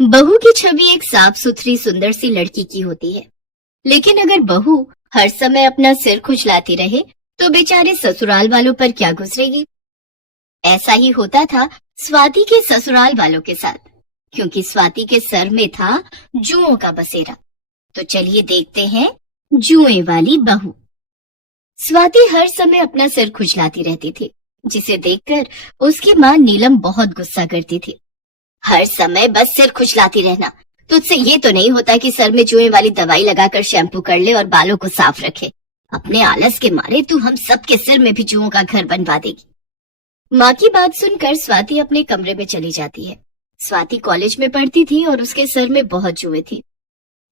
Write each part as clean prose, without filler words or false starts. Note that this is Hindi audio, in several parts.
बहू की छवि एक साफ सुथरी सुंदर सी लड़की की होती है, लेकिन अगर बहू हर समय अपना सिर खुजलाती रहे तो बेचारे ससुराल वालों पर क्या गुजरेगी। ऐसा ही होता था स्वाति के ससुराल वालों के साथ, क्योंकि स्वाति के सर में था जुओं का बसेरा। तो चलिए देखते हैं जुएं वाली बहू। स्वाति हर समय अपना सिर खुजलाती रहती थी, जिसे देखकर उसकी माँ नीलम बहुत गुस्सा करती थी। हर समय बस सिर खुजलाती रहना, तुझसे ये तो नहीं होता कि सर में जुएं वाली दवाई लगाकर शैम्पू कर ले और बालों को साफ रखे। अपने आलस के मारे तू हम सबके सिर में भी जुओं का घर बनवा देगी। माँ की बात सुनकर स्वाति अपने कमरे में चली जाती है। स्वाति कॉलेज में पढ़ती थी और उसके सर में बहुत जुएं थी।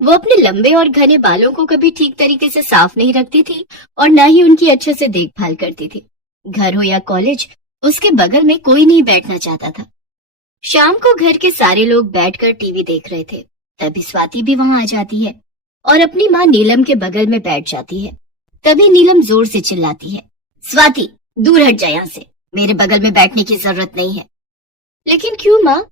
वो अपने लंबे और घने बालों को कभी ठीक तरीके से साफ नहीं रखती थी और न ही उनकी अच्छे से देखभाल करती थी। घर हो या कॉलेज, उसके बगल में कोई नहीं बैठना चाहता था। शाम को घर के सारे लोग बैठकर टीवी देख रहे थे, तभी स्वाति भी वहां आ जाती है और अपनी माँ नीलम के बगल में बैठ जाती है। तभी नीलम जोर से चिल्लाती है, स्वाति दूर हट जा यहाँ से, मेरे बगल में बैठने की जरूरत नहीं है। लेकिन क्यों माँ?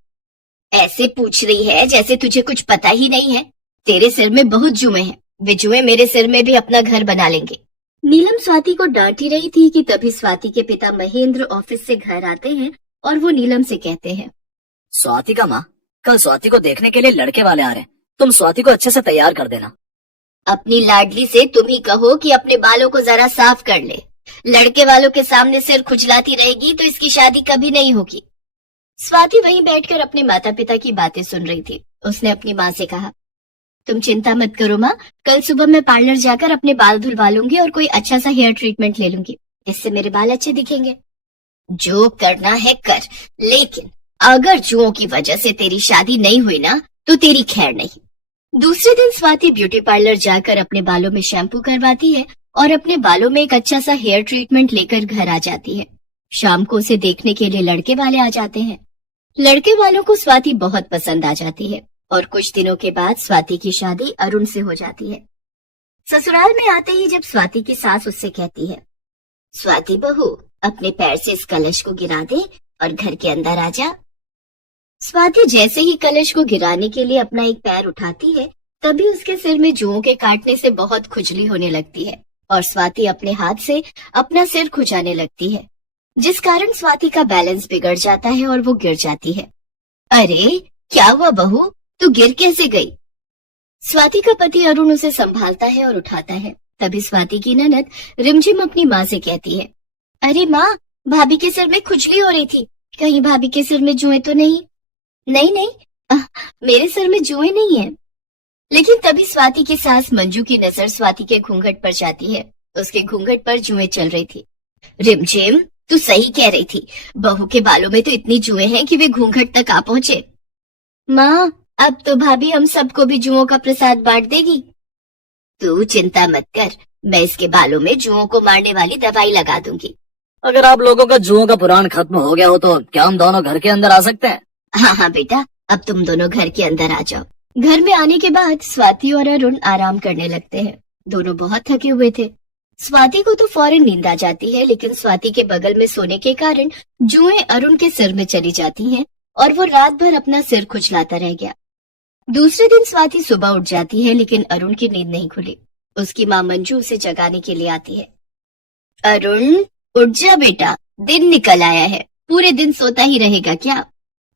ऐसे पूछ रही है जैसे तुझे कुछ पता ही नहीं है। तेरे सिर में बहुत जुएं हैं, वे जुएं मेरे सिर में भी अपना घर बना लेंगे। नीलम स्वाति को डांट ही रही थी कि तभी स्वाति के पिता महेंद्र ऑफिस से घर आते हैं और वो नीलम से कहते हैं, स्वाति का माँ, कल स्वाति को देखने के लिए लड़के वाले आ रहे हैं, तुम स्वाति को अच्छे से तैयार कर देना। अपनी लाडली से तुम ही कहो कि अपने बालों को जरा साफ कर ले। लड़के वालों के सामने सिर खुजलाती रहेगी तो इसकी शादी कभी नहीं होगी। स्वाति वहीं बैठकर अपने माता पिता की बातें सुन रही थी। उसने अपनी माँ से कहा, तुम चिंता मत करो माँ, कल सुबह मैं पार्लर जाकर अपने बाल धुलवा लूंगी और कोई अच्छा सा हेयर ट्रीटमेंट ले लूंगी, इससे मेरे बाल अच्छे दिखेंगे। जो करना है कर, लेकिन अगर जुओं की वजह से तेरी शादी नहीं हुई ना तो तेरी खैर नहीं। दूसरे दिन स्वाति ब्यूटी पार्लर जाकर अपने बालों में शैम्पू करवाती है और अपने बालों में एक अच्छा सा हेयर ट्रीटमेंट लेकर घर आ जाती है। शाम को उसे देखने के लिए लड़के वाले आ जाते हैं। लड़के वालों को स्वाति बहुत पसंद आ जाती है और कुछ दिनों के बाद स्वाति की शादी अरुण से हो जाती है। ससुराल में आते ही जब स्वाति की सास उससे कहती है, स्वाति बहू अपने पैर से इस कलश को गिरा दे और घर के अंदर आ जा। स्वाति जैसे ही कलश को गिराने के लिए अपना एक पैर उठाती है, तभी उसके सिर में जुओं के काटने से बहुत खुजली होने लगती है और स्वाति अपने हाथ से अपना सिर खुजाने लगती है, जिस कारण स्वाति का बैलेंस बिगड़ जाता है और वो गिर जाती है। अरे क्या हुआ बहू, तू गिर कैसे गई? स्वाति का पति अरुण उसे संभालता है और उठाता है। तभी स्वाति की ननद रिमझिम अपनी माँ से कहती है, अरे माँ, भाभी के सिर में खुजली हो रही थी, कहीं भाभी के सिर में जुएं तो नहीं? नहीं नहीं, मेरे सिर में जुएं नहीं है। लेकिन तभी स्वाति की सास मंजू की नजर स्वाति के घूंघट पर जाती है। उसके घूंघट पर जुएं चल रही थी। रिमझिम, तू सही कह रही थी, बहू के बालों में तो इतनी जुएं हैं कि वे घूंघट तक आ पहुंचे। माँ, अब तो भाभी हम सबको भी जुओं का प्रसाद बांट देगी। तू चिंता मत कर, मैं इसके बालों में जुओं को मारने वाली दवाई लगा दूंगी। अगर आप लोगों का जुओं का पुराण खत्म हो गया हो तो क्या हम दोनों घर के अंदर आ सकते हैं? हाँ हाँ बेटा, अब तुम दोनों घर के अंदर आ जाओ। घर में आने के बाद स्वाति और अरुण आराम करने लगते हैं। दोनों बहुत थके हुए थे। स्वाति को तो फौरन नींद आ जाती है, लेकिन स्वाति के बगल में सोने के कारण जुएं अरुण के सिर में चली जाती हैं और वो रात भर अपना सिर खुजलाता रह गया। दूसरे दिन स्वाति सुबह उठ जाती है, लेकिन अरुण की नींद नहीं खुली। उसकी माँ मंजू उसे जगाने के लिए आती है। अरुण उठ जा बेटा, दिन निकल आया है, पूरे दिन सोता ही रहेगा क्या?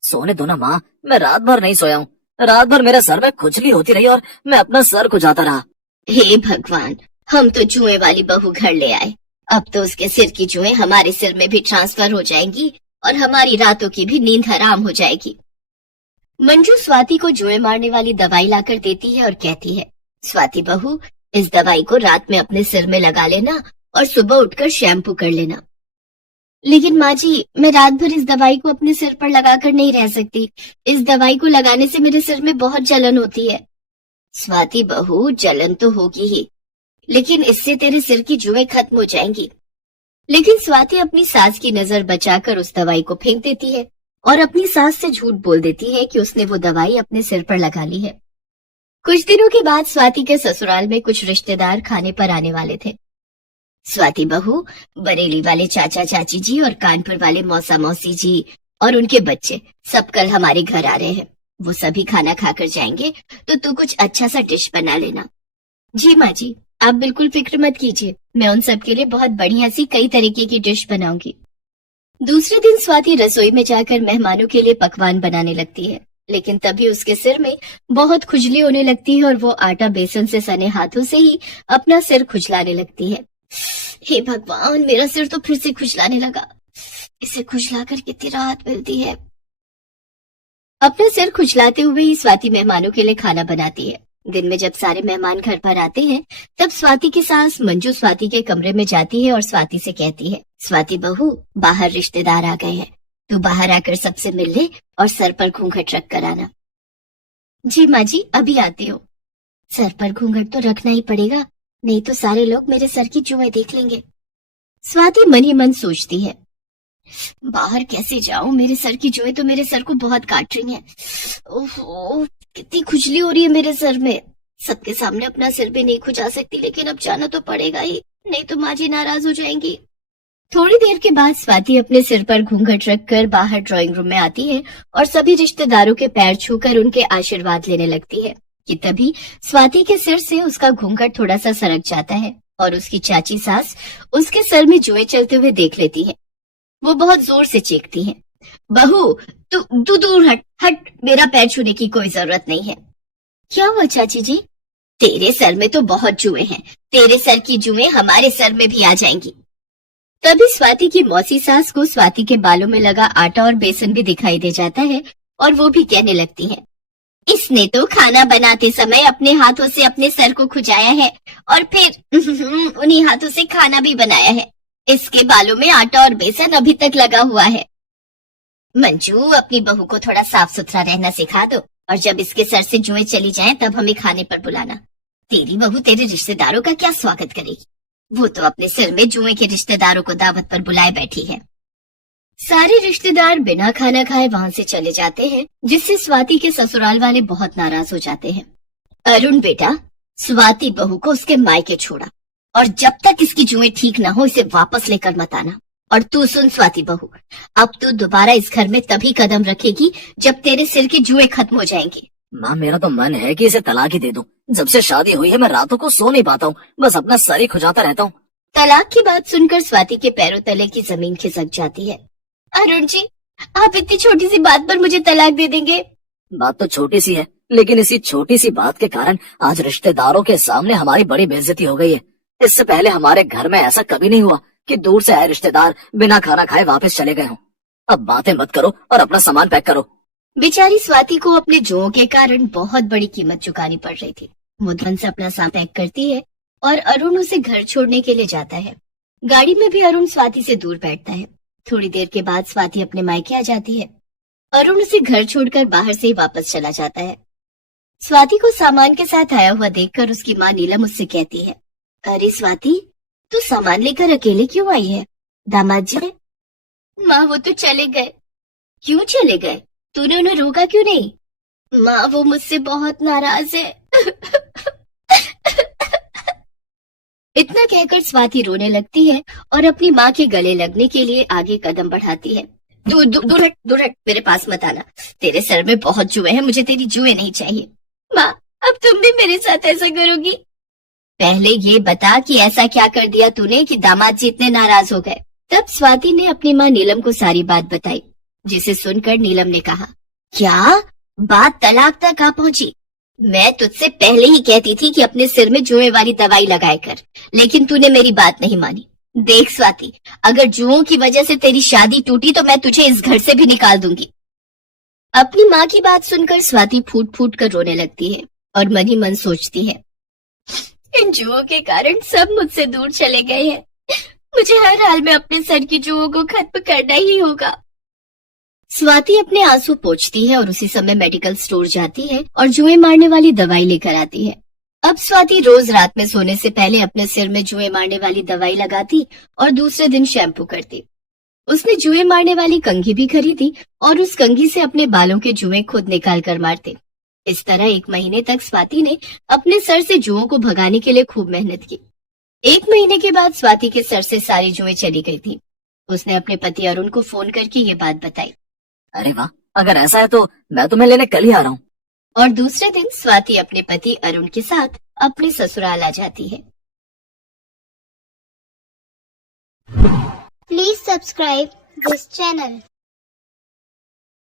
सोने दो ना माँ, मैं रात भर नहीं सोया हूँ। रात भर मेरे सर में खुजली होती रही और मैं अपना सर खुजाता रहा। हे भगवान, हम तो जुएं वाली बहू घर ले आए। अब तो उसके सिर की जुएं हमारे सिर में भी ट्रांसफर हो जाएंगी और हमारी रातों की भी नींद हराम हो जाएगी। मंजू स्वाति को जुएं मारने वाली दवाई लाकर देती है और कहती है, स्वाति बहू, इस दवाई को रात में अपने सिर में लगा लेना और सुबह उठकर शैम्पू कर लेना। लेकिन माँ जी, मैं रात भर इस दवाई को अपने सिर पर लगाकर नहीं रह सकती। इस दवाई को लगाने से मेरे सिर में बहुत जलन होती है। स्वाति बहू, जलन तो होगी ही, लेकिन इससे तेरे सिर की जुएं खत्म हो जाएंगी। लेकिन स्वाति अपनी सास की नजर बचाकर उस दवाई को फेंक देती है और अपनी सास से झूठ बोल देती है कि उसने वो दवाई अपने सिर पर लगा ली है। कुछ दिनों के बाद स्वाति के ससुराल में कुछ रिश्तेदार खाने पर आने वाले थे। स्वाति बहू, बरेली वाले चाचा चाची जी और कानपुर वाले मौसा मौसी जी और उनके बच्चे सब कल हमारे घर आ रहे हैं। वो सभी खाना खाकर जाएंगे तो तू कुछ अच्छा सा डिश बना लेना। जी माँ जी, आप बिल्कुल फिक्र मत कीजिए, मैं उन सब के लिए बहुत बढ़िया सी कई तरीके की डिश बनाऊंगी। दूसरे दिन स्वाति रसोई में जाकर मेहमानों के लिए पकवान बनाने लगती है, लेकिन तभी उसके सिर में बहुत खुजली होने लगती है और वो आटा बेसन से सने हाथों से ही अपना सिर खुजलाने लगती है। हे भगवान, मेरा सिर तो फिर से खुजलाने लगा, इसे खुजलाकर कितनी राहत मिलती है। अपना सिर खुजलाते हुए ही स्वाति मेहमानों के लिए खाना बनाती है। दिन में जब सारे मेहमान घर पर आते हैं, तब स्वाति की सास मंजू स्वाति के कमरे में जाती है और स्वाति से कहती है, स्वाति बहू, बाहर रिश्तेदार आ गए हैं, तू बाहर आकर सबसे मिल ले और सर पर घूंघट रख कर आना। जी माँ जी, अभी आती हूँ। सर पर घूंघट तो रखना ही पड़ेगा, नहीं तो सारे लोग मेरे सर की जुएं देख लेंगे। स्वाति मन ही मन सोचती है, बाहर कैसे जाऊं, मेरे सर की जुएं तो मेरे सर को बहुत काट रही हैं। ओहो, कितनी खुजली हो रही है मेरे सर में। सबके सामने अपना सिर भी नहीं खुजा सकती, लेकिन अब जाना तो पड़ेगा ही, नहीं तो माँ जी नाराज हो जाएंगी। थोड़ी देर के बाद स्वाति अपने सिर पर घूंघट रखकर बाहर ड्राइंग रूम में आती है और सभी रिश्तेदारों के पैर छूकर उनके आशीर्वाद लेने लगती है कि तभी स्वाति के सिर से उसका घूंघट थोड़ा सा सरक जाता है और उसकी चाची सास उसके सर में जुएं चलते हुए देख लेती है। वो बहुत जोर से चीखती है, बहू तू दूर हट हट, मेरा पैर छूने की कोई जरूरत नहीं है। क्या हुआ चाची जी? तेरे सर में तो बहुत जुएं हैं, तेरे सर की जुएं हमारे सर में भी आ जाएंगी। तभी स्वाति की मौसी सास को स्वाति के बालों में लगा आटा और बेसन भी दिखाई दे जाता है और वो भी कहने लगती है, इसने तो खाना बनाते समय अपने हाथों से अपने सर को खुजाया है और फिर उन्हीं हाथों से खाना भी बनाया है। इसके बालों में आटा और बेसन अभी तक लगा हुआ है। मंजू, अपनी बहू को थोड़ा साफ सुथरा रहना सिखा दो और जब इसके सर से जुएं चली जाएं तब हमें खाने पर बुलाना। तेरी बहू तेरे रिश्तेदारों का क्या स्वागत करेगी? वो तो अपने सिर में जुएं के रिश्तेदारों को दावत पर बुलाए बैठी है। सारे रिश्तेदार बिना खाना खाए वहां से चले जाते हैं, जिससे स्वाति के ससुराल वाले बहुत नाराज हो जाते हैं। अरुण बेटा, स्वाति बहू को उसके मायके छोड़ा और जब तक इसकी जुएं ठीक न हो इसे वापस लेकर मत आना। और तू सुन स्वाति बहू, अब तू दोबारा इस घर में तभी कदम रखेगी जब तेरे सिर की जुएं खत्म हो जाएंगी। माँ, मेरा तो मन है कि इसे तलाक ही दे दूं। जब से शादी हुई है मैं रातों को सो नहीं पाता हूँ, बस अपना सर ही खुजाता रहता हूँ। तलाक की बात सुनकर स्वाति के पैरों तले की जमीन खिसक जाती है। अरुण जी, आप इतनी छोटी सी बात पर मुझे तलाक दे देंगे? बात तो छोटी सी है, लेकिन इसी छोटी सी बात के कारण आज रिश्तेदारों के सामने हमारी बड़ी बेइज्जती हो गई है। इससे पहले हमारे घर में ऐसा कभी नहीं हुआ कि दूर से आए रिश्तेदार बिना खाना खाए वापस चले गए हों। अब बातें मत करो और अपना सामान पैक करो। बेचारी स्वाति को अपने जुओं के कारण बहुत बड़ी कीमत चुकानी पड़ रही थी। वो धन से अपना सामान पैक करती है और अरुण उसे घर छोड़ने के लिए जाता है। गाड़ी में भी अरुण स्वाति से दूर बैठता है। थोड़ी देर के बाद स्वाति अपने मायके आ जाती है। अरुण उसे घर छोड़कर बाहर से ही वापस चला जाता है। स्वाति को सामान के साथ आया हुआ देखकर उसकी माँ नीलम उससे कहती है, अरे स्वाति, तू सामान लेकर अकेले क्यों आई है? दामाद जी? माँ, वो तो चले गए। क्यों चले गए? तूने उन्हें रोका क्यों नहीं? माँ, वो मुझसे बहुत नाराज है। इतना कहकर स्वाति रोने लगती है और अपनी माँ के गले लगने के लिए आगे कदम बढ़ाती है। दूर हट, मेरे पास मत आना। तेरे सर में बहुत जुएं हैं, मुझे तेरी जुएं नहीं चाहिए। माँ, अब तुम भी मेरे साथ ऐसा करोगी? पहले ये बता कि ऐसा क्या कर दिया तूने कि दामाद जी इतने नाराज हो गए। तब स्वाति ने अपनी माँ नीलम को सारी बात बताई, जिसे सुनकर नीलम ने कहा, क्या बात तलाक तक आ पहुंची? मैं तुझसे पहले ही कहती थी कि अपने सिर में जुएं वाली दवाई लगाए कर, लेकिन तूने मेरी बात नहीं मानी। देख स्वाति, अगर जुओं की वजह से तेरी शादी टूटी तो मैं तुझे इस घर से भी निकाल दूंगी। अपनी माँ की बात सुनकर स्वाति फूट फूट कर रोने लगती है और मन ही मन सोचती है, इन जुओं के कारण सब मुझसे दूर चले गए हैं। मुझे हर हाल में अपने सर की जुओं को खत्म करना ही होगा। स्वाति अपने आंसू पोंछती है और उसी समय मेडिकल स्टोर जाती है और जुएं मारने वाली दवाई लेकर आती है। अब स्वाति रोज रात में सोने से पहले अपने सिर में जुएं मारने वाली दवाई लगाती और दूसरे दिन शैम्पू करती। उसने जुएं मारने वाली कंघी भी खरीदी और उस कंघी से अपने बालों के जुएं खुद निकाल कर मारती। इस तरह 1 महीने तक स्वाति ने अपने सर से जुओं को भगाने के लिए खूब मेहनत की। 1 महीने के बाद स्वाति के सर से सारी जुएं चली गई थी। उसने अपने पति अरुण को फोन करके ये बात बताई। अरे वाह, अगर ऐसा है तो मैं तुम्हें लेने कल ही आ रहा हूँ। और दूसरे दिन स्वाति अपने पति अरुण के साथ अपने ससुराल आ जाती है। Please subscribe this channel.